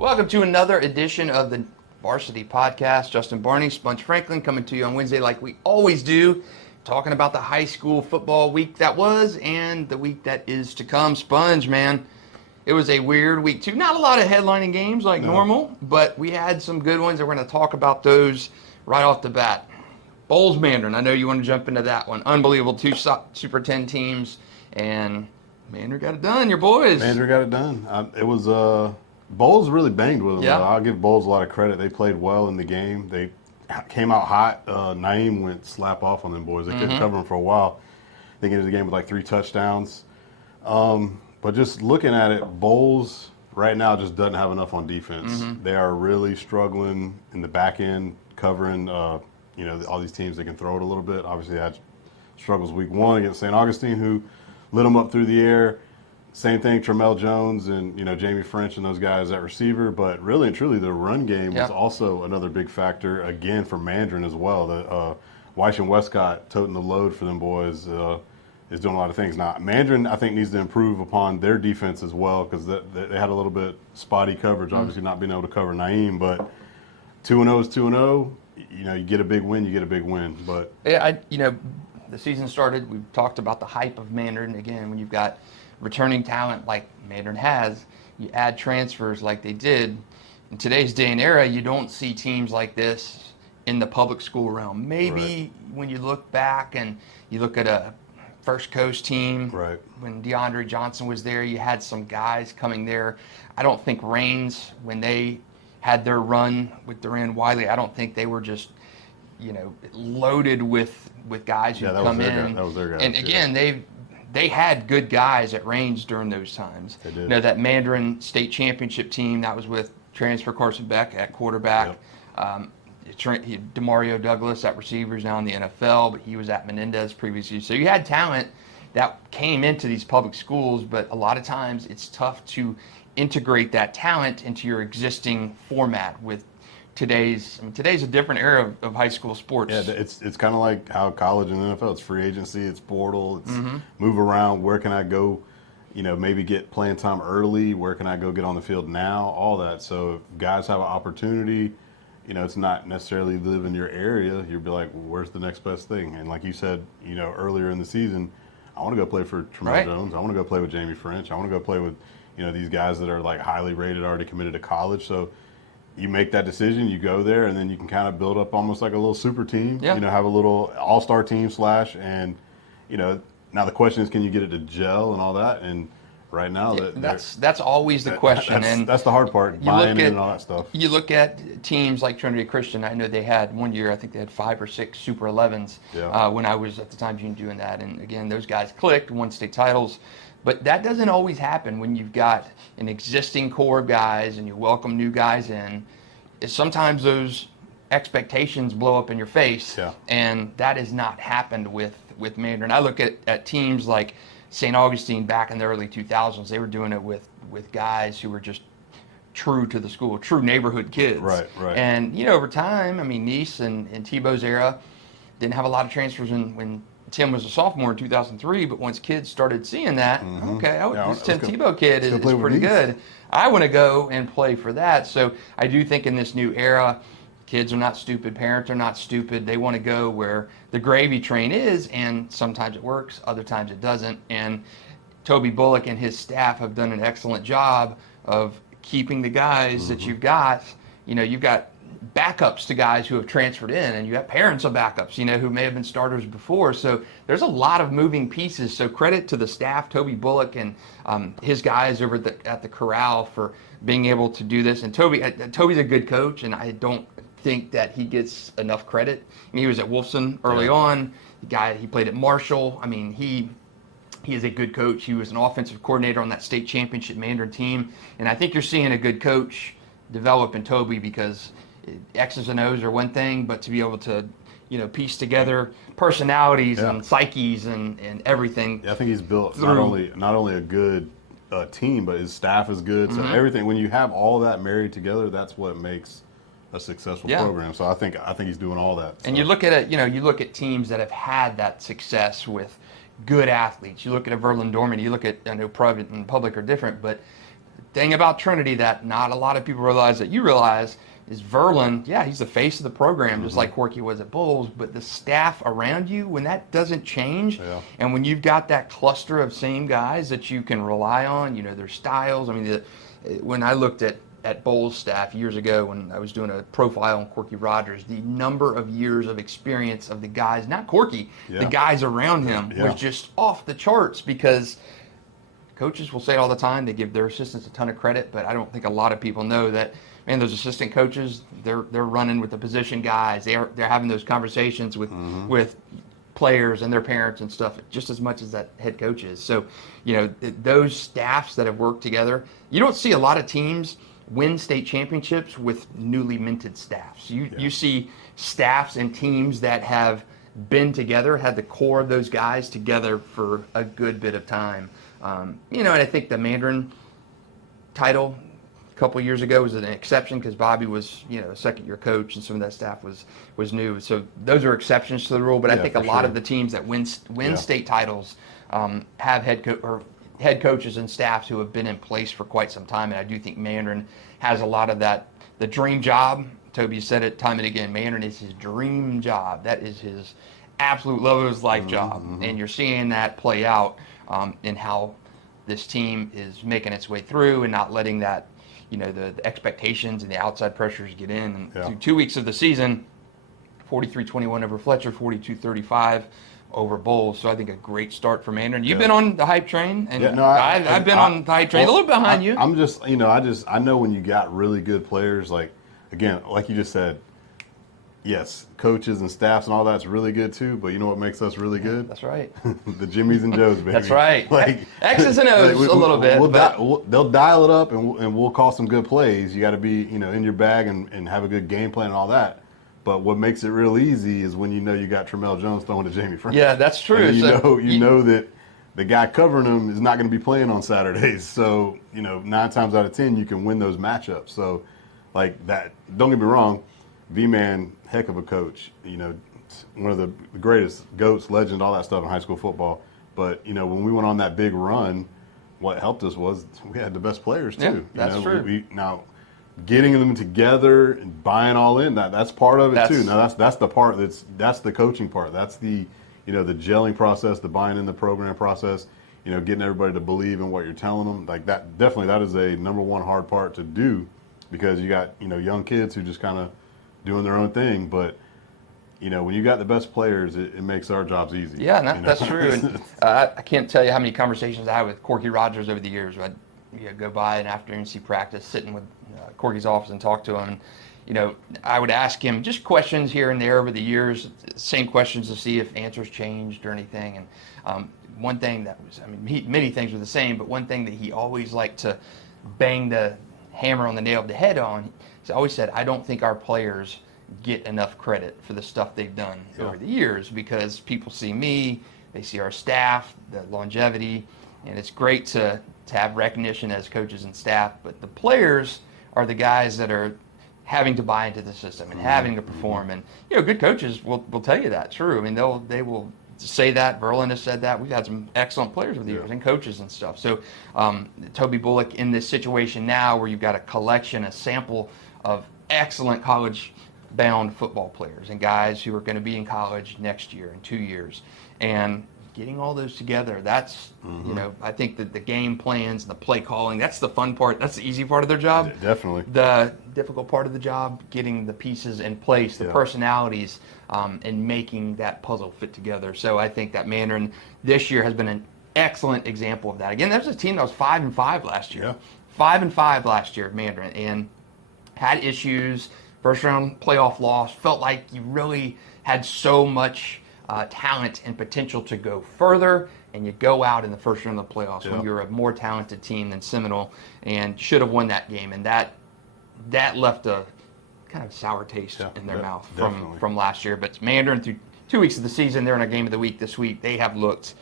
Welcome to another edition of the Varsity Podcast. Justin Barney, Sponge Franklin coming to you on Wednesday like we always do, talking about the high school football week that was and the week that is to come. Sponge, man, it was a weird week too. Not a lot of headlining games like normal, but we had some good ones and we're going to talk about those right off the bat. Bolles Mandarin, I know you want to jump into that one. Unbelievable, two Super 10 teams, and Mandarin got it done, your boys. Mandarin got it done. It was Bolles really banged with them. Yeah. I'll give Bolles a lot of credit. They played well in the game. They came out hot. Naeem went slap off on them boys. They couldn't cover them for a while. They get into the game with like 3 touchdowns. But just looking at it, Bolles right now just doesn't have enough on defense. They are really struggling in the back end, covering all these teams that can throw it a little bit. Obviously, they had struggles week 1 against St. Augustine, who lit them up through the air. Same thing, Tramel Jones and Jamie French and those guys at receiver. But really and truly, the run game was also another big factor again for Mandarin as well. The Weish and Westcott toting the load for them boys is doing a lot of things. Now Mandarin, I think, needs to improve upon their defense as well because they had a little bit spotty coverage. Obviously, not being able to cover Naeem, but 2-0 is 2-0. You get a big win, you get a big win. But yeah, the season started. We've talked about the hype of Mandarin again. When you've got returning talent like Mandarin has, you add transfers like they did. In today's day and era, you don't see teams like this in the public school realm. Maybe when you look back and you look at a First Coast team, when DeAndre Johnson was there, you had some guys coming there. I don't think Reigns, when they had their run with Duran Wiley, I don't think they were just loaded with guys who come in. That was their guys. And again, they had good guys at range during those times. They did. That Mandarin state championship team, that was with transfer Carson Beck at quarterback. Demario Douglas at receivers, now in the NFL, but he was at Menendez previously. So you had talent that came into these public schools, but a lot of times it's tough to integrate that talent into your existing format with today's a different era of high school sports. Yeah, it's kind of like how college and NFL, it's free agency, it's portal, it's move around, where can I go, maybe get playing time early, where can I go get on the field now, all that. So if guys have an opportunity, it's not necessarily live in your area, you'll be like, well, where's the next best thing? And like you said, earlier in the season, I want to go play for Tramel Jones, I want to go play with Jamie French, I want to go play with, these guys that are like highly rated, already committed to college. So you make that decision, you go there, and then you can kind of build up almost like a little super team. Yeah. Have a little all-star team and now the question is, can you get it to gel and all that? And right now, that's always the question. That's the hard part, buying in and all that stuff. You look at teams like Trinity Christian. I know they had one year, I think they had 5 or 6 Super 11s when I was at the time doing that. And again, those guys clicked, won state titles. But that doesn't always happen when you've got an existing core of guys and you welcome new guys in. Sometimes those expectations blow up in your face, and that has not happened with Mandarin. I look at teams like St. Augustine back in the early 2000s. They were doing it with guys who were just true to the school, true neighborhood kids. Right. And, over time, Nice and Tebow's era didn't have a lot of transfers when Tim was a sophomore in 2003, but once kids started seeing that, this Tim Tebow kid is pretty good. I want to go and play for that. So I do think in this new era, kids are not stupid, parents are not stupid. They want to go where the gravy train is, and sometimes it works, other times it doesn't. And Toby Bullock and his staff have done an excellent job of keeping the guys that you've got. You've got backups to guys who have transferred in, and you have parents of backups, who may have been starters before. So there's a lot of moving pieces. So credit to the staff, Toby Bullock and his guys over at the Corral for being able to do this. And Toby's a good coach, and I don't think that he gets enough credit. He was at Wolfson early on. He played at Marshall. He is a good coach. He was an offensive coordinator on that state championship Mandarin team. And I think you're seeing a good coach develop in Toby because X's and O's are one thing, but to be able to, piece together personalities and psyches and everything. Yeah, I think he's built not only a good team, but his staff is good. So everything, when you have all that married together, that's what makes a successful program. So I think he's doing all that. And you look at it, you look at teams that have had that success with good athletes. You look at a Verlin Dorman. You look at, I know private and public are different, but thing about Trinity that not a lot of people realize that you realize is Verlin, yeah, he's the face of the program, just like Corky was at Bolles, but the staff around you, when that doesn't change, and when you've got that cluster of same guys that you can rely on, you know, their styles. I mean, when I looked at Bolles staff years ago when I was doing a profile on Corky Rogers, the number of years of experience of the guys, not Corky, the guys around him was just off the charts, because coaches will say it all the time, they give their assistants a ton of credit, but I don't think a lot of people know that, man, those assistant coaches, they're running with the position guys. They're having those conversations with players and their parents and stuff just as much as that head coach is. So, you know, those staffs that have worked together, you don't see a lot of teams win state championships with newly minted staffs. You see staffs and teams that have been together, had the core of those guys together for a good bit of time. You know, and I think the Mandarin title couple of years ago was an exception because Bobby was, you know, a second-year coach and some of that staff was new. So those are exceptions to the rule. But I think a lot of the teams that win state titles have head coaches and staffs who have been in place for quite some time. And I do think Mandarin has a lot of that. The dream job, Toby said it time and again, Mandarin is his dream job. That is his absolute love of his life job. And you're seeing that play out in how this team is making its way through and not letting that, you know, the expectations and the outside pressures get in. And through 2 weeks of the season, 43-21 over Fletcher, 42-35 over Bolles. So I think a great start for Mandarin. You've been on the hype train, and I've been on the hype train a little behind you. I'm just, you know, I know when you got really good players, like, again, like you just said, yes, coaches and staffs and all that's really good too, but you know what makes us really good? That's right. The Jimmies and Joes, baby. That's right. Like, X's and O's a little bit. They'll dial it up and we'll call some good plays. You got to be, you know, in your bag and have a good game plan and all that. But what makes it real easy is when you know you got Tramel Jones throwing to Jamie Franks. Yeah, that's true. And you know that the guy covering him is not going to be playing on Saturdays. So, you know, 9 times out of 10 you can win those matchups. So, like that, don't get me wrong, V-Man, heck of a coach, you know, one of the greatest, GOATs, legend, all that stuff in high school football. But, you know, when we went on that big run, what helped us was we had the best players too. Yeah, that's true. Now, getting them together and buying all in, that's part of it too. Now, that's the part that's the coaching part. That's the, you know, the gelling process, the buying in the program process, you know, getting everybody to believe in what you're telling them. Like that, definitely that is a number one hard part to do, because you got, you know, young kids who just kind of doing their own thing, but you know, when you got the best players, it makes our jobs easy. Yeah, that's true. And I can't tell you how many conversations I had with Corky Rogers over the years. I'd go by an afternoon, see practice, sitting with Corky's office and talk to him. And, you know, I would ask him just questions here and there over the years, same questions to see if answers changed or anything. And one thing that was, I mean, many things were the same, but one thing that he always liked to bang the hammer on the nail of the head on, he always said, I don't think our players get enough credit for the stuff they've done over the years, because people see me, they see our staff, the longevity, and it's great to have recognition as coaches and staff, but the players are the guys that are having to buy into the system and having to perform. And, you know, good coaches will tell you that, true. I mean, they will say that. Verlin has said that. We've had some excellent players over the years and coaches and stuff. So Toby Bullock in this situation now where you've got a collection, a sample of excellent college-bound football players and guys who are going to be in college next year in 2 years. And getting all those together, that's, you know, I think that the game plans, the play calling, that's the fun part. That's the easy part of their job. Yeah, definitely. The difficult part of the job, getting the pieces in place, the personalities, and making that puzzle fit together. So I think that Mandarin this year has been an excellent example of that. Again, that was a team that was 5-5 last year. 5-5 last year, Mandarin, and had issues, first round playoff loss, felt like you really had so much talent and potential to go further, and you go out in the first round of the playoffs when you're a more talented team than Seminole, and should have won that game, and that left a kind of sour taste in their mouth from last year. But Mandarin, through 2 weeks of the season, they're in a game of the week this week. They have looked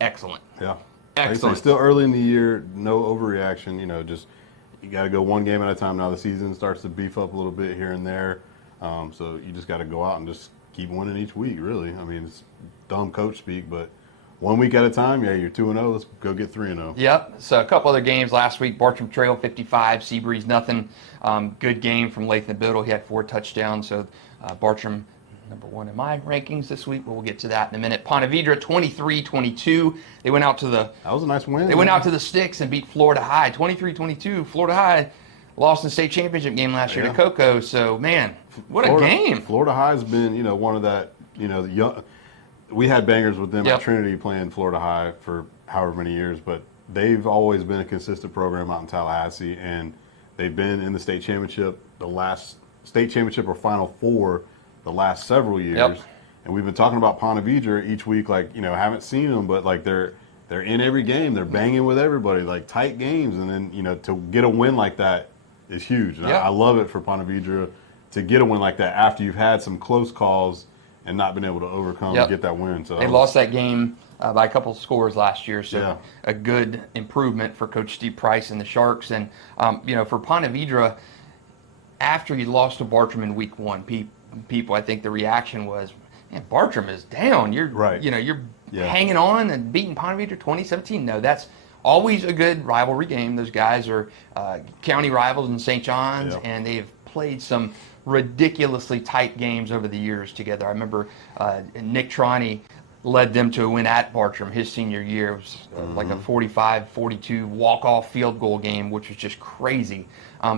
excellent. Yeah, excellent. Still early in the year, no overreaction. You know, just you got to go one game at a time. Now the season starts to beef up a little bit here and there, so you just got to go out and just keep winning each week, really. I mean, it's dumb coach speak, but 1 week at a time. Yeah, you're 2-0. Let's go get 3-0. Yep. So a couple other games last week. Bartram Trail 55, Seabreeze nothing. Good game from Lathan Biddle. He had 4 touchdowns. So Bartram number 1 in my rankings this week, but we'll get to that in a minute. Ponte Vedra 23-22. They went out to the. That was a nice win. They went out to the sticks and beat Florida High 23-22. Florida High lost in the state championship game last year to Cocoa. So man, what a game! Florida High's been one of that the young. We had bangers with them at Trinity playing Florida High for however many years, but they've always been a consistent program out in Tallahassee, and they've been in the state championship, the last state championship or Final Four the last several years. Yep. And we've been talking about Ponte Vedra each week, haven't seen them, but they're in every game. They're banging with everybody, tight games, and then to get a win like that is huge. And I love it for Ponte Vedra to get a win like that after you've had some close calls and not been able to overcome and get that win. So they lost that game by a couple of scores last year, so a good improvement for Coach Steve Price and the Sharks. And for Ponte Vedra, after you lost to Bartram in week 1, people, I think the reaction was, man, Bartram is down. You're you're hanging on and beating Ponte Vedra 2017. No, that's always a good rivalry game. Those guys are county rivals in St. John's, and they've played some ridiculously tight games over the years together. I remember Nick Troney led them to a win at Bartram his senior year. It was like a 45-42 walk-off field goal game, which was just crazy.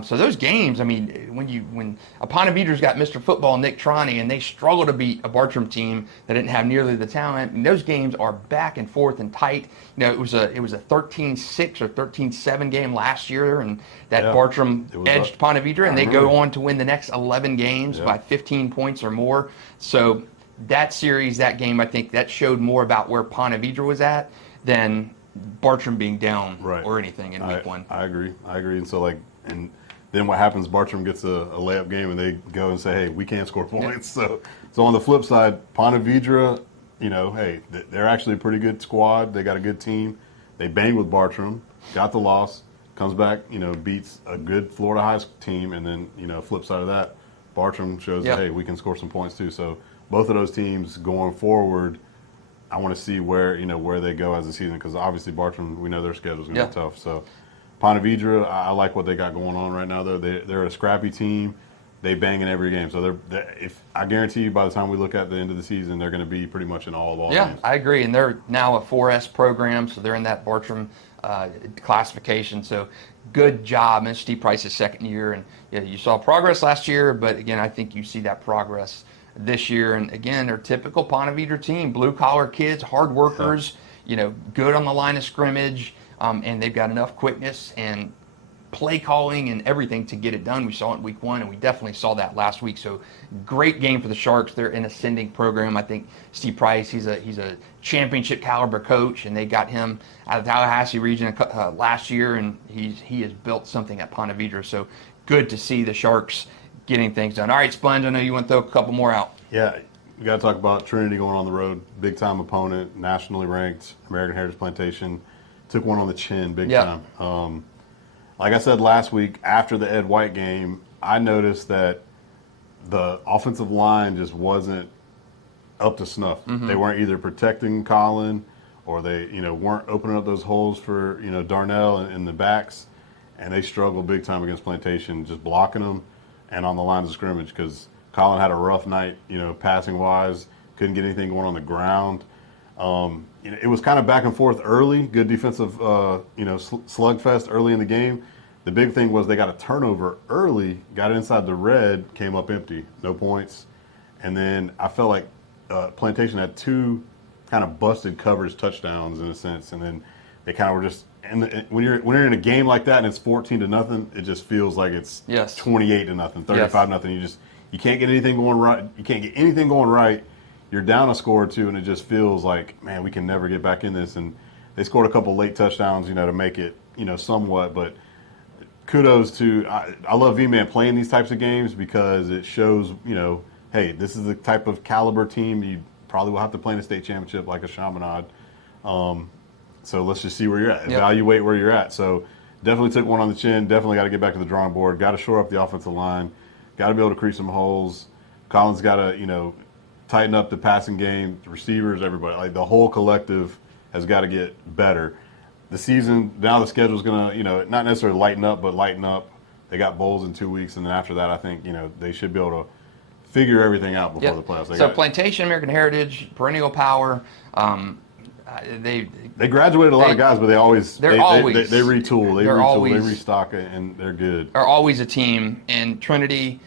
So those games, I mean, when Ponte Vedra's got Mr. Football, Nick Troney, and they struggle to beat a Bartram team that didn't have nearly the talent, I mean, those games are back and forth and tight. It was a 13-6 or 13-7 game last year, and that Bartram edged Ponte Vedra, and they go on to win the next 11 games by 15 points or more. So that series, that game, I think that showed more about where Ponte Vedra was at than Bartram being down or anything in week 1. I agree. And so and then what happens? Bartram gets a layup game, and they go and say, "Hey, we can't score points." So on the flip side, Ponte Vedra, hey, they're actually a pretty good squad. They got a good team. They banged with Bartram, got the loss, comes back, beats a good Florida High team, and then flip side of that, Bartram shows that, hey, we can score some points too. So both of those teams going forward, I want to see where they go as a season, because obviously Bartram, we know their schedule's going to be tough. So Ponte Vedra, I like what they got going on right now. They're a scrappy team. They bang in every game. So if I guarantee you, by the time we look at the end of the season, they're going to be pretty much in all games. Yeah, I agree. And they're now a 4S program, so they're in that Bartram classification. So good job. And Steve Price's second year, and you saw progress last year, but again, I think you see that progress this year. And again, they're typical Ponte Vedra team, blue collar kids, hard workers, good on the line of scrimmage, and they've got enough quickness and play calling and everything to get it done. We saw it in week 1, and we definitely saw that last week. So great game for the Sharks. They're an ascending program. I think Steve Price, he's a championship caliber coach, and they got him out of the Tallahassee region last year, and he has built something at Ponte Vedra. So good to see the Sharks getting things done. All right, Sponge, I know you want to throw a couple more out. Yeah, you got to talk about Trinity going on the road. Big time opponent, nationally ranked, American Heritage Plantation. Took one on the chin, big time. Like I said last week, after the Ed White game, I noticed that the offensive line just wasn't up to snuff. They weren't either protecting Colin, or they weren't opening up those holes for Darnell and the backs, and they struggled big time against Plantation, just blocking them and on the lines of scrimmage, because Colin had a rough night, passing wise, couldn't get anything going on the ground. It was kind of back and forth early, good defensive, slugfest early in the game. The big thing was they got a turnover early, got inside the red, came up empty, no points. And then I felt like Plantation had 2 kind of busted coverage touchdowns in a sense, and then they kind of were just. And when you're in a game like that and it's 14-0, it just feels like it's 28-0, 35-0. You can't get anything going right. You can't get anything going right. You're down a score or 2, and it just feels like, man, we can never get back in this. And they scored a couple late touchdowns, to make it, somewhat. But kudos to I love V-Man playing these types of games, because it shows, hey, this is the type of caliber team you probably will have to play in a state championship like a Chaminade. So let's just see where you're at. Evaluate where you're at. So definitely took one on the chin. Definitely got to get back to the drawing board. Got to shore up the offensive line. Got to be able to crease some holes. Colin's got to, tighten up the passing game, the receivers, everybody. Like the whole collective has got to get better. The season, now the schedule's going to, not necessarily lighten up, but lighten up. They got Bolles in 2 weeks, and then after that, I think, they should be able to figure everything out before the playoffs. So Plantation, American Heritage, Perennial Power, they graduated a lot of guys, but they retool, they restock it, and they're good. Are always a team, and Trinity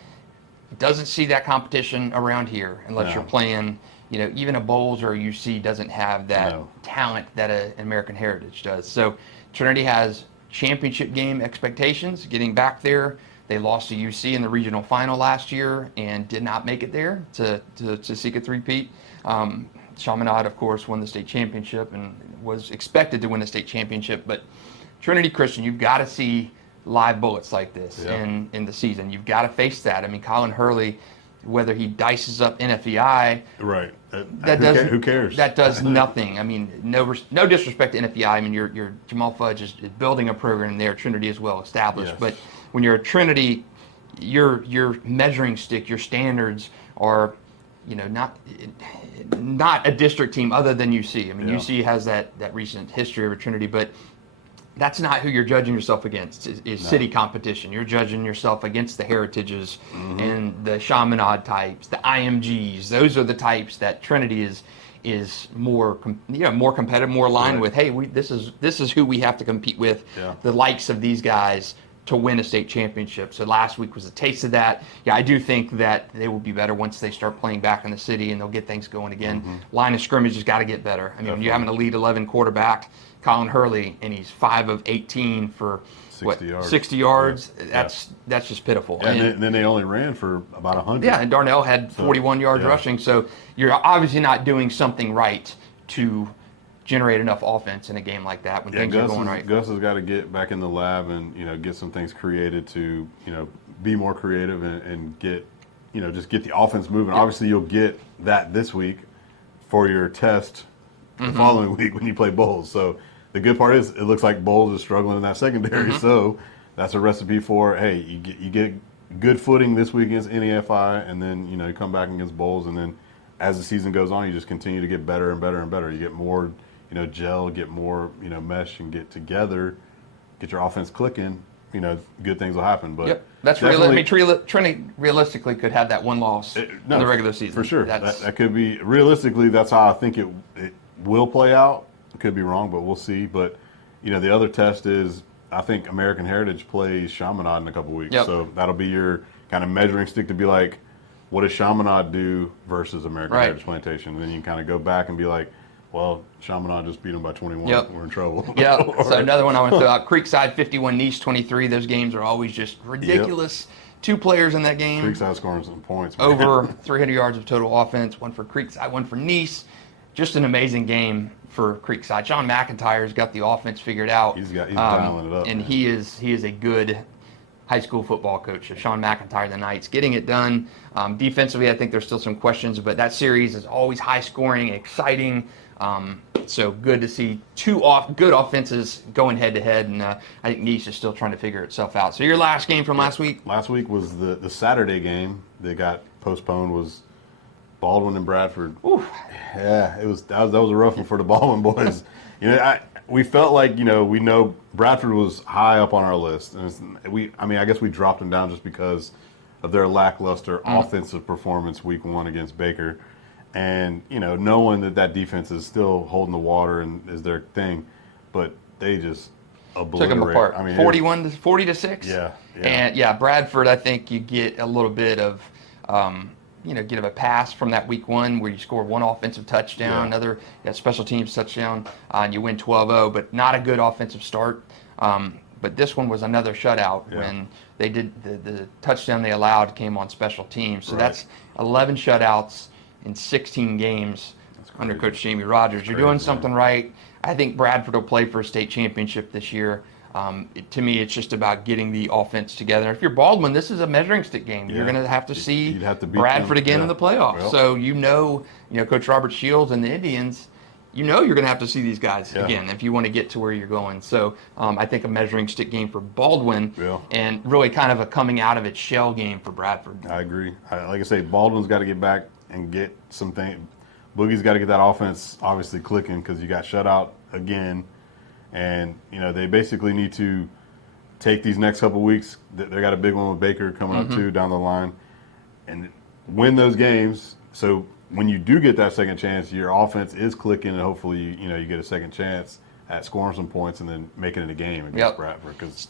doesn't see that competition around here unless you're playing. Even a Bolles or a UC doesn't have that talent that an American Heritage does. So Trinity has championship game expectations, getting back there. They lost to UC in the regional final last year and did not make it there to seek a three-peat. Chaminade, of course, won the state championship and was expected to win the state championship. But Trinity Christian, you've got to see live bullets like this in the season. You've got to face that. I mean, Colin Hurley, whether he dices up NFEI, right? Who cares? That does nothing. I mean, no disrespect to NFEI. I mean, your Jamal Fudge is building a program there. Trinity is well established, but when you're a Trinity, your measuring stick, your standards are, not a district team other than UC. I mean, UC has that recent history of a Trinity, but that's not who you're judging yourself against. Is city competition. You're judging yourself against the Heritages and the Chaminade types, the IMGs. Those are the types that Trinity is more competitive, more aligned with. Hey, this is who we have to compete with. The likes of these guys to win a state championship. So last week was a taste of that. I do think that they will be better once they start playing back in the city and they'll get things going again. Line of scrimmage has got to get better. I mean, when you have an Elite 11 quarterback, Colin Hurley, and he's 5 of 18 for 60 yards. That's just pitiful. Yeah, and then they only ran for about 100. Yeah, and Darnell had 41 yards rushing. So you're obviously not doing something right to generate enough offense in a game like that when things are going right. Gus has got to get back in the lab and get some things created to be more creative and get just get the offense moving. Obviously, you'll get that this week for your test the following week when you play Bolles. So the good part is it looks like Bolles is struggling in that secondary. So that's a recipe for, hey, you get good footing this week against NEFI, and then you come back against Bolles, and then as the season goes on, you just continue to get better and better and better. You get more gel, get more mesh, and get together, get your offense clicking. Good things will happen. But that's Trinity realistically could have that one loss in the regular season for sure. That could be realistically. That's how I think it will play out. Could be wrong, but we'll see. But the other test is I think American Heritage plays Chaminade in a couple weeks, so that'll be your kind of measuring stick to be like, what does Chaminade do versus American Heritage Plantation? And then you can kind of go back and be like, well, Chaminade just beat them by 21. We're in trouble. So another one I want to throw out: Creekside 51, Nice 23. Those games are always just ridiculous. 2 players in that game. Creekside scoring some points. Man. Over 300 yards of total offense. One for Creekside, one for Nice. Just an amazing game for Creekside. Sean McIntyre's got the offense figured out. He's dialing it up. And he is a good high school football coach. So Sean McIntyre, the Knights, getting it done. Defensively, I think there's still some questions, but that series is always high scoring, exciting. So good to see 2 good offenses going head to head, and I think Nice is still trying to figure itself out. So your last game from last week? Last week was the Saturday game that got postponed. Was Baldwin and Bradford. Oof. Yeah, that was a rough one for the Baldwin boys. We felt like we know Bradford was high up on our list, and I guess we dropped them down just because of their lackluster offensive performance week 1 against Baker. And, knowing that defense is still holding the water and is their thing, but they just obliterate. Took them apart. 40 to 6. Yeah. And Bradford, I think you get a little bit of, get a pass from that week 1 where you score 1 offensive touchdown, another special teams touchdown, and you win 12-0, but not a good offensive start. But this one was another shutout when they did the touchdown they allowed came on special teams. So that's 11 shutouts in 16 games under Coach Jamie Rogers. You're doing something right. I think Bradford will play for a state championship this year. To me, it's just about getting the offense together. If you're Baldwin, this is a measuring stick game. You're going to have to see Bradford again in the playoffs. Well, so Coach Robert Shields and the Indians, you're going to have to see these guys again if you want to get to where you're going. So I think a measuring stick game for Baldwin and really kind of a coming out of its shell game for Bradford. I agree. Like I say, Baldwin's got to get back and get something. Boogie's got to get that offense obviously clicking because you got shut out again. And, they basically need to take these next couple weeks. They got a big one with Baker coming up too down the line and win those games. So when you do get that second chance, your offense is clicking and hopefully, you get a second chance at scoring some points and then making it a game against Bradford because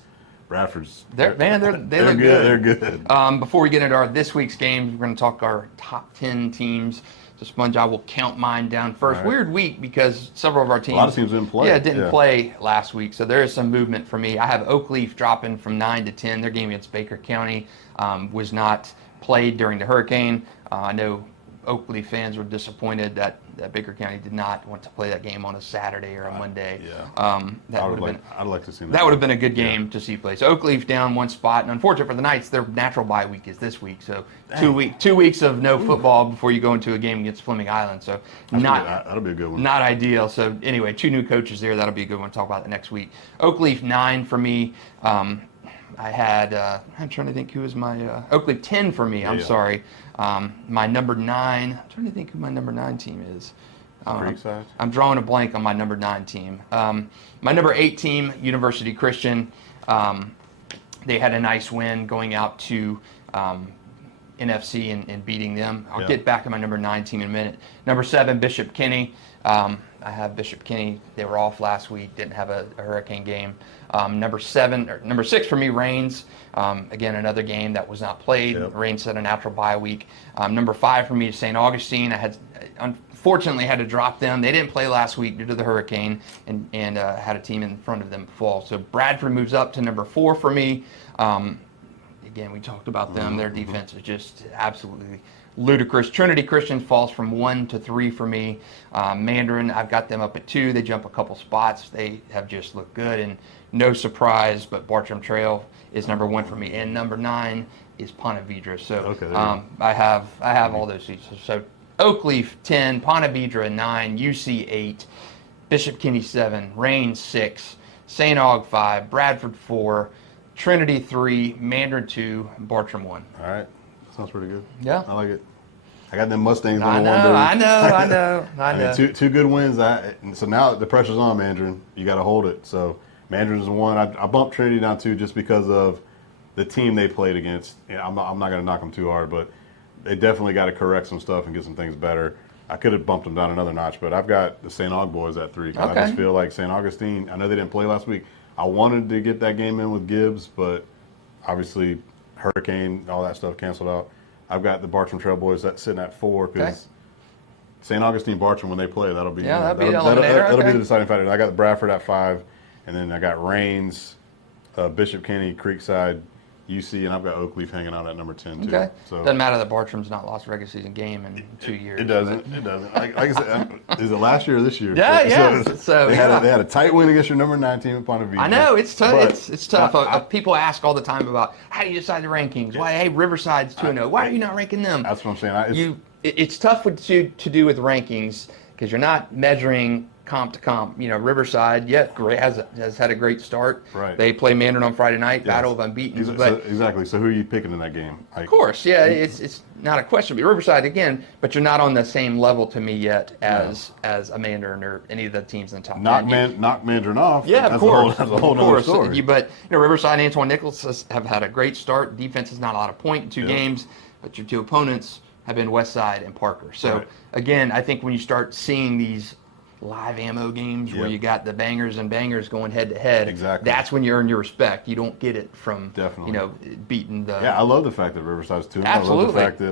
Bradford's they look good. They're good. Before we get into our this week's games, we're going to talk our top 10 teams. So Sponge, I will count mine down first. Right. Weird week because several of our teams, a lot of teams didn't play. Didn't play last week. So there is some movement for me. I have Oakleaf dropping from 9 to 10. Their game against Baker County was not played during the hurricane. I know Oakleaf fans were disappointed that Baker County did not want to play that game on a Saturday or a Monday. I'd like to see that. That would have been a good game to see play. So Oakleaf down one spot, and unfortunate for the Knights, their natural bye week is this week. So 2 weeks of no football before you go into a game against Fleming Island. So that'll be a good one. Not ideal. So anyway, 2 new coaches there. That'll be a good one to talk about the next week. Oakleaf 9 for me. I had, I'm trying to think who was my, Oakleaf 10 for me, I'm sorry. My number 9, I'm trying to think who my number 9 team is. I'm drawing a blank on my number 9 team. My number 8 team, University Christian, they had a nice win going out to NFC and beating them. I'll get back to my number 9 team in a minute. Number 7, Bishop Kenny. I have Bishop Kenny. They were off last week, didn't have a hurricane game. Number 6 for me, Rains. Again, another game that was not played. Rains had a natural bye week. Number 5 for me is St. Augustine. I had unfortunately had to drop them. They didn't play last week due to the hurricane and had a team in front of them fall. So Bradford moves up to number 4 for me. Again, we talked about them. Their defense is just absolutely ludicrous. Trinity Christian falls from 1 to 3 for me. Mandarin, I've got them up at 2. They jump a couple spots. They have just looked good, and no surprise, but Bartram Trail is number 1 for me. And number 9 is Ponte Vedra. So I have all those seats. So Oakleaf 10, Ponte Vedra 9, UC 8, Bishop Kenny 7, Rains 6, St. Aug 5, Bradford 4, Trinity 3, Mandarin 2, Bartram 1. All right. Sounds pretty good. Yeah. I like it. I got them Mustangs I know. I mean, two good wins. So now the pressure's on Mandarin. You got to hold it. So Mandarin's 1. I bumped Trinity down 2 just because of the team they played against. I'm not going to knock them too hard, but they definitely got to correct some stuff and get some things better. I could have bumped them down another notch, but I've got the St. Aug boys at 3. I just feel like St. Augustine, I know they didn't play last week. I wanted to get that game in with Gibbs, but obviously hurricane, all that stuff canceled out. I've got the Bartram Trail boys sitting at 4 because St. Augustine Bartram, when they play, that'll be that'll be the deciding factor. I got Bradford at 5, and then I got Rains, Bishop Kenny, Creekside, UC, and I've got Oakleaf hanging out at number 10 too. Okay. So doesn't matter that Bartram's not lost a regular season game in 2 years. It doesn't. It doesn't. Like I said, is it last year or this year? So they had a tight win against your number 9 team in Ponte Vedra. I know it's tough. It's tough. People ask all the time about how do you decide the rankings? Why? Hey, Riverside's 2-0. Why are you not ranking them? That's what I'm saying. It's tough to do with rankings because you're not measuring comp to comp. Riverside, great, has had a great start. Right. They play Mandarin on Friday night, battle of unbeaten. Exactly. So who are you picking in that game? Of course, it's not a question. But Riverside again, but you're not on the same level to me yet as a Mandarin or any of the teams in the top 10. Knock Mandarin off. Yeah, that's of course. That's a whole other story. But Riverside and Antoine Nicholas have had a great start. Defense is not a lot of point in 2 games, but your 2 opponents have been Westside and Parker. So again, I think when you start seeing these live ammo games where you got the bangers and bangers going head to head, that's when you earn your respect. You don't get it from beating the. Yeah, I love the fact that Riverside's 2-0. Absolutely. I love the fact that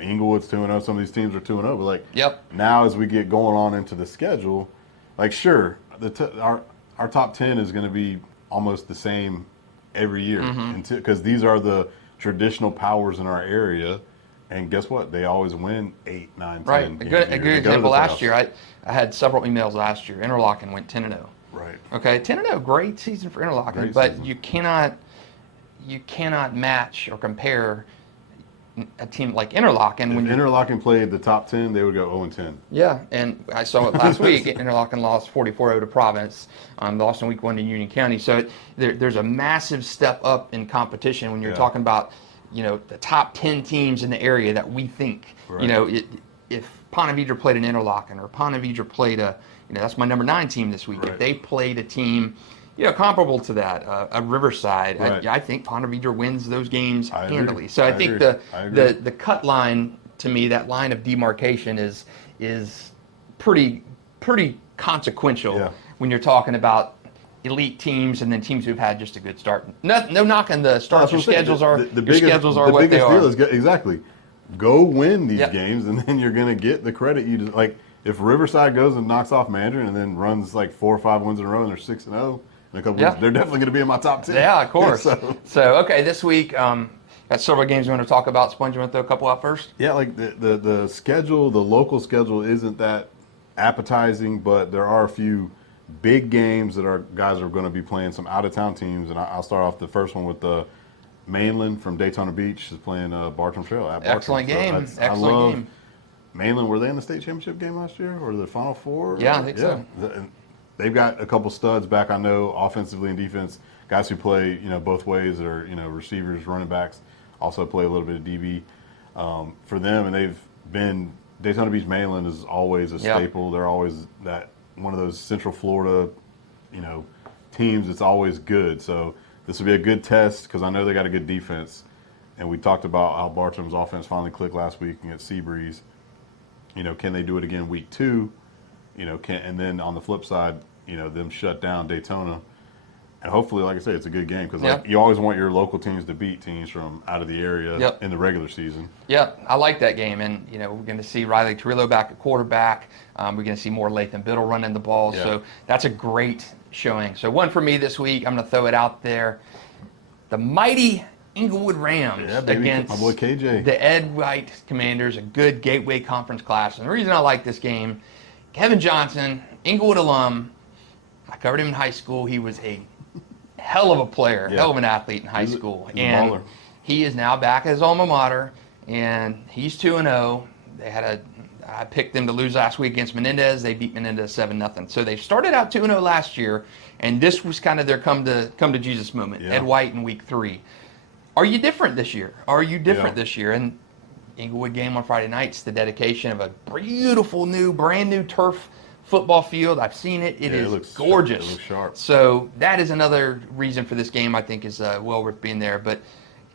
Inglewood's 2-0. Some of these teams are 2-0, but now as we get going on into the schedule, sure, our top 10 is going to be almost the same every year because these are the traditional powers in our area. And guess what? They always win 8, 9, 10. Right. A good example last year. I had several emails last year. Interlochen went 10-0. Right. Okay, 10-0, great season for Interlochen, but you cannot match or compare a team like Interlochen. When Interlochen played the top 10, they would go 0-10. Yeah, and I saw it last week. Interlochen lost 44-0 to Providence. Lost in week 1 to Union County. So there's a massive step up in competition when you're talking about the top 10 teams in the area that we think, if Ponte Vedra played an Interlaken or Ponte Vedra played that's my number 9 team this week. Right. If they played a team, comparable to that, a Riverside, Right. I think Ponte Vedra wins those games I handily. agree. So I think agree. the cut line, to me, that line of demarcation is pretty consequential when you're talking about elite teams and then teams who've had just a good start. No knocking the start. Your schedules are what they are. Deal is exactly. Go win these games, and then you're going to get the credit. You just, like if Riverside goes and knocks off Mandarin and then runs like 4 or 5 wins in a row and they're 6-0 in a couple weeks, they're definitely going to be in my top 10. Yeah, of course. So okay, this week got several games we want to talk about. Sponge, you want to throw a couple out first? Yeah, like the schedule, the local schedule isn't that appetizing, but there are a few big games that our guys are going to be playing some out-of-town teams, and I'll start off the first one with the Mainland from Daytona Beach is playing Bartram Trail at Bartram. Excellent game. I love game. Mainland, were they in the state championship game last year or the Final Four? Yeah, I think so. And they've got a couple studs back, I know, offensively and defense, guys who play both ways, or receivers, running backs, also play a little bit of DB for them, and they've been Daytona Beach Mainland is always a staple. They're always that one of those Central Florida, teams that's always good. So this will be a good test because I know they got a good defense. And we talked about how Bartram's offense finally clicked last week against Seabreeze. Can they do it again week 2? And then on the flip side, them shut down Daytona. And hopefully, like I say, it's a good game because you always want your local teams to beat teams from out of the area in the regular season. Yeah, I like that game. And, we're going to see Riley Torillo back at quarterback. We're going to see more Lathan Biddle running the ball. Yeah. So that's a great showing. So one for me this week, I'm going to throw it out there. The mighty Inglewood Rams against my boy KJ. The Ed White Commanders, a good Gateway Conference class. And the reason I like this game, Kevin Johnson, Inglewood alum, I covered him in high school. He was a hell of a player, hell of an athlete in high school. And he is now back at his alma mater, and he's 2-0. I picked them to lose last week against Menendez. They beat Menendez 7-0. So they started out 2-0 last year, and this was kind of their come to Jesus moment. Ed White in week 3. Are you different this year? Are you different this year? And Inglewood game on Friday nights, the dedication of a beautiful brand new turf football field. I've seen it. It is gorgeous. It looks sharp. So that is another reason for this game I think is well worth being there. But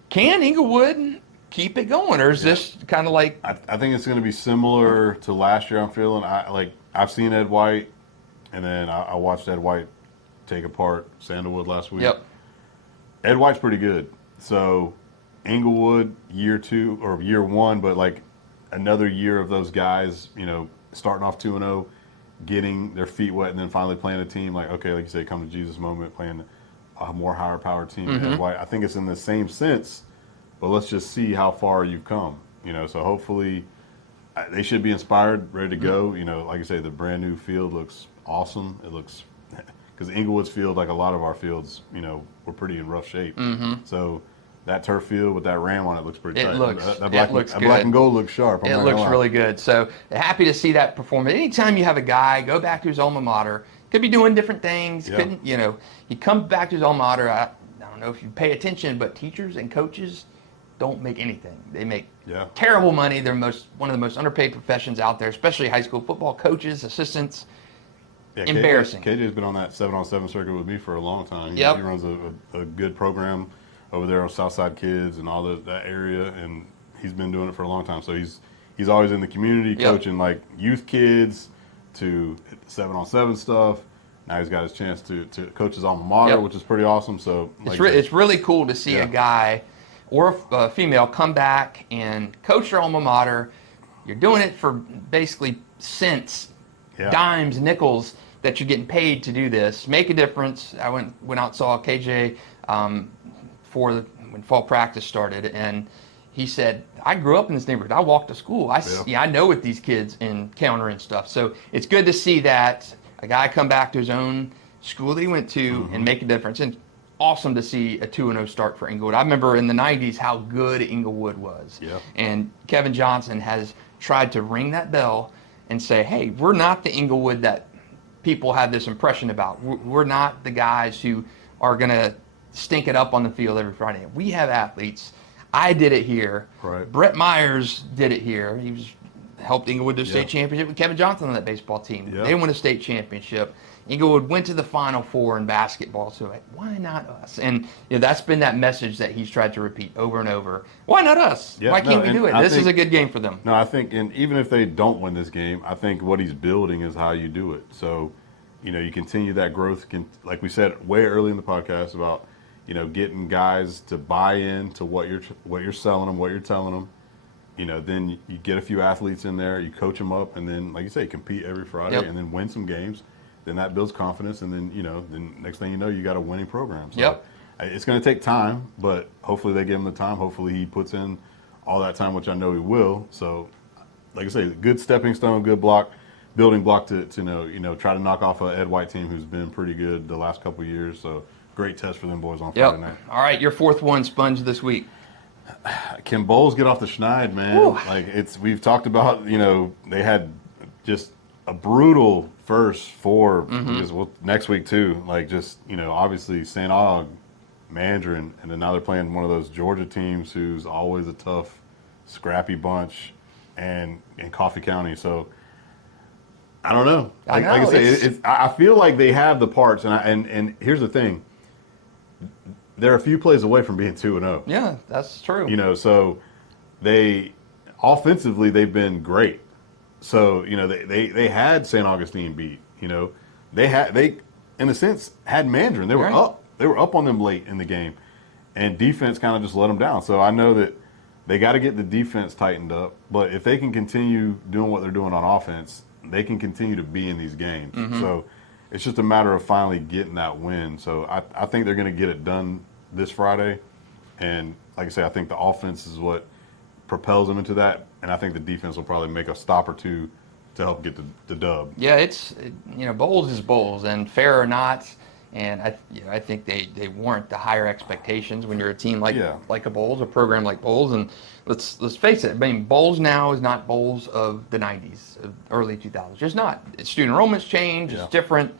can Inglewood keep it going, or is this kind of like? I think it's going to be similar to last year. I'm feeling I've seen Ed White, and then I watched Ed White take apart Sandalwood last week. Yep. Ed White's pretty good. So Inglewood year 2 or year 1, but another year of those guys, starting off 2-0. Getting their feet wet and then finally playing a team like you say, come to Jesus moment, playing a more higher powered team. Mm-hmm. I think it's in the same sense, but let's just see how far you've come. So hopefully they should be inspired, ready to go. Like I say, the brand new field looks awesome. It looks because Inglewood's field, like a lot of our fields, we're pretty in rough shape. Mm-hmm. So that turf field with that ram on it looks pretty tight. That looks good. Black and gold looks sharp. It looks really good. So happy to see that performance. Anytime you have a guy go back to his alma mater, could be doing different things. He comes back to his alma mater. I don't know if you pay attention, but teachers and coaches don't make anything. They make terrible money. They're one of the most underpaid professions out there, especially high school football coaches, assistants. Yeah, Embarrassing. KJ's been on that 7-on-7 circuit with me for a long time. He Yep. runs a good program over there on Southside Kids and all that area, and he's been doing it for a long time. So he's always in the community coaching youth kids to 7-on-7 stuff. Now he's got his chance to coach his alma mater, which is pretty awesome. So it's really cool to see a guy or a female come back and coach their alma mater. You're doing it for basically cents, dimes, nickels that you're getting paid to do this. Make a difference. I went out and saw KJ when fall practice started, and he said, I grew up in this neighborhood. I walked to school. I know what these kids encounter and stuff. So it's good to see that a guy come back to his own school that he went to and make a difference. And awesome to see a 2-0 start for Inglewood. I remember in the 90s how good Inglewood was. Yeah. And Kevin Johnson has tried to ring that bell and say, hey, we're not the Inglewood that people have this impression about. We're not the guys who are going to stink it up on the field every Friday. We have athletes. I did it here. Right. Brett Myers did it here. He was helped Inglewood to a state championship with Kevin Johnson on that baseball team. Yep. They won a state championship. Inglewood went to the Final Four in basketball, so why not us? And that's been that message that he's tried to repeat over and over. Why not us? Why can't we do it? This is a good game for them. No, I think, and even if they don't win this game, I think what he's building is how you do it. So, you continue that growth, like we said way early in the podcast about, getting guys to buy into what you're selling them, what you're telling them. Then you get a few athletes in there, you coach them up, and then, like you say, compete every Friday and then win some games. Then that builds confidence, and then, then next thing you know, you got a winning program. So it's going to take time, but hopefully they give him the time. Hopefully he puts in all that time, which I know he will. So, like I say, good stepping stone, good building block to try to knock off a Ed White team who's been pretty good the last couple of years. So, great test for them boys on Friday night. All right, your fourth one, Sponge, this week. Can Bolles get off the schneid, man? Woo. We've talked about, they had just a brutal first four because next week too. Obviously St. Aug, Mandarin, and then now they're playing one of those Georgia teams who's always a tough, scrappy bunch, and in Coffee County. So I don't know. Like I say, I feel like they have the parts, and here's the thing. They're a few plays away from being 2-0. Yeah, that's true. So offensively they've been great. So, they had St. Augustine beat. They in a sense had Mandarin. They were up. They were up on them late in the game, and defense kind of just let them down. So I know that they got to get the defense tightened up. But if they can continue doing what they're doing on offense, they can continue to be in these games. So it's just a matter of finally getting that win. So I think they're going to get it done this Friday. And like I say, I think the offense is what propels them into that. And I think the defense will probably make a stop or two to help get the dub. Yeah, Bolles is Bolles, and fair or not, and I think they warrant the higher expectations when you're a team like a Bolles, a program like Bolles. And let's face it, Bolles now is not Bolles of the 90s, of early 2000s. Just not. Student enrollment's changed. It's different.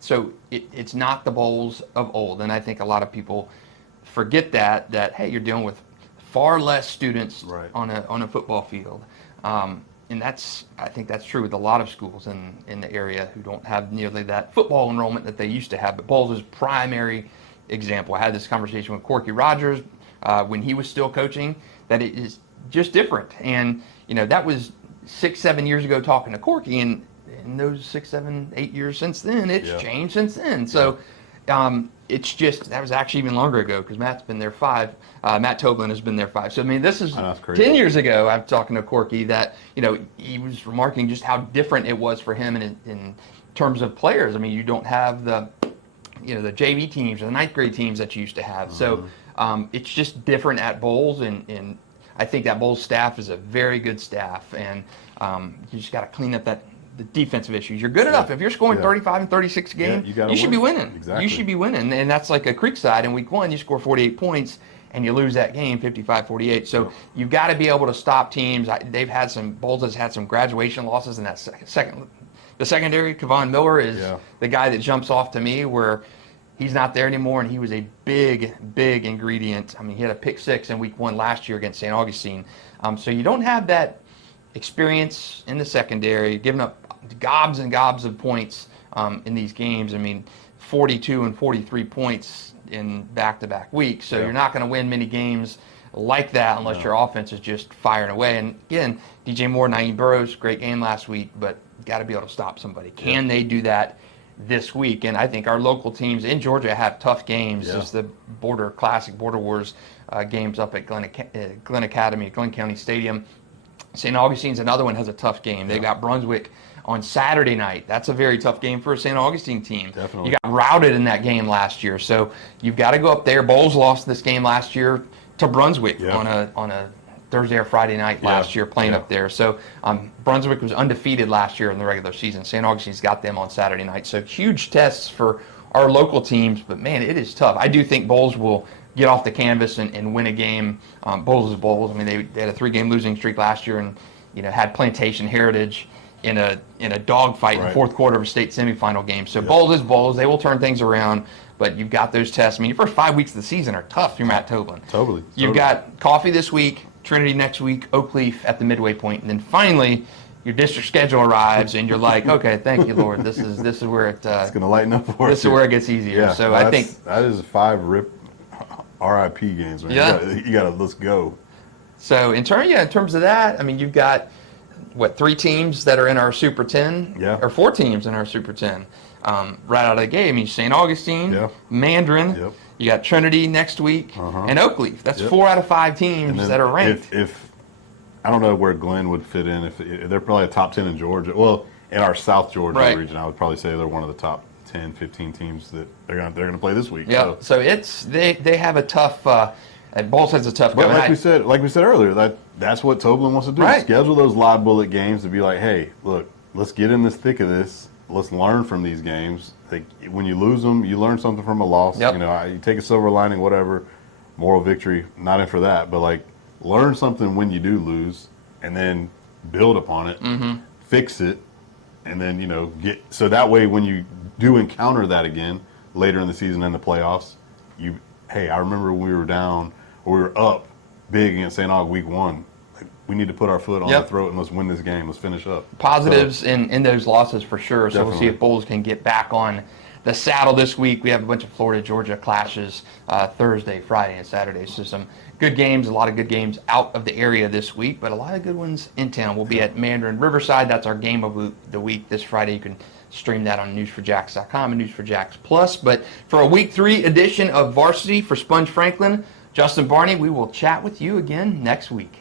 So it's not the Bolles of old, and I think a lot of people forget that hey, you're dealing with far less students on a football field. And I think that's true with a lot of schools in the area who don't have nearly that football enrollment that they used to have. But Bolles is primary example. I had this conversation with Corky Rogers when he was still coaching, that it is just different. And, that was 6-7 years ago talking to Corky, and in those 6, 7, 8 years since then, it's changed since then. So it's just, that was actually even longer ago because Matt's been there 5. Matt Toblin has been there 5. So, this is 10 years ago. I'm talking to Corky that, he was remarking just how different it was for him in terms of players. You don't have the JV teams or the 9th grade teams that you used to have. So it's just different at Bolles, and I think that Bolles staff is a very good staff, and you just got to clean up the defensive issues. You're good enough. If you're scoring 35 and 36 a game, you should be winning. Exactly. You should be winning. And that's like a Creekside in week 1, you score 48 points and you lose that game 55-48. So you've got to be able to stop teams. Bolles has had some graduation losses in that the secondary. Kevon Miller is the guy that jumps off to me, where he's not there anymore, and he was a big ingredient. He had a pick 6 in week 1 last year against St. Augustine. So you don't have that experience in the secondary, giving up gobs and gobs of points in these games. 42 and 43 points in back-to-back weeks. So you're not going to win many games like that unless your offense is just firing away. And again, DJ Moore, Naeem Burrows, great game last week, but got to be able to stop somebody. Can they do that this week? And I think our local teams in Georgia have tough games. Just the Classic Border Wars games up at Glen Academy, Glen County Stadium. St. Augustine's another one, has a tough game. They've got Brunswick on Saturday night. That's a very tough game for a St. Augustine team. Definitely. You got routed in that game last year, so you've got to go up there. Bolles lost this game last year to Brunswick on a Thursday or Friday night last year, playing up there. So Brunswick was undefeated last year in the regular season. St. Augustine's got them on Saturday night. So huge tests for our local teams, but man, it is tough. I do think Bolles will get off the canvas and win a game. Bolles is Bolles. They had a 3-game losing streak last year, and had Plantation Heritage in a dogfight in the fourth quarter of a state semifinal game. So Bolles is Bolles. They will turn things around, but you've got those tests. Your first 5 weeks of the season are tough. You're Matt Toblin. Totally. You've got Coffee this week, Trinity next week, Oakleaf at the midway point, and then finally your district schedule arrives, and you're like, okay, thank you, Lord. This is where it. It's going to lighten up for us. This is where it gets easier. Yeah, so I think that is 5 RIP games. Man. Yeah, you got to let's go. So in terms of that, I mean, you've got 3 teams that are in our Super 10, or 4 teams in our Super 10, right out of the gate. I mean, St. Augustine, Mandarin. You got Trinity next week, and Oakleaf. That's 4 out of 5 teams that are ranked. If I don't know where Glenn would fit in. If they're probably a top 10 in Georgia. Well, in our South Georgia region, I would probably say they're one of the top 10, 15 teams that they're gonna play this week. Yeah. So it's they have a tough. Bolles has a tough. But like we said earlier, that's what Toblin wants to do. Right. Schedule those live bullet games to be like, hey, look, let's get in this thick of this. Let's learn from these games. When you lose them, you learn something from a loss. Yep. You know, you take a silver lining, whatever. Moral victory, not in for that, but like learn something when you do lose, and then build upon it, fix it, and then get so that way when you do encounter that again later in the season in the playoffs, hey, I remember when we were down or we were up big against St. Aug week 1. We need to put our foot on the throat and let's win this game. Let's finish up. Positives in those losses for sure. So we'll see if Bolles can get back on the saddle this week. We have a bunch of Florida-Georgia clashes Thursday, Friday, and Saturday. So some good games, a lot of good games out of the area this week, but a lot of good ones in town. We'll be at Mandarin Riverside. That's our game of the week this Friday. You can stream that on News4JAX.com and News4JAX Plus. But for a Week 3 edition of Varsity for Sponge Franklin, Justin Barney, we will chat with you again next week.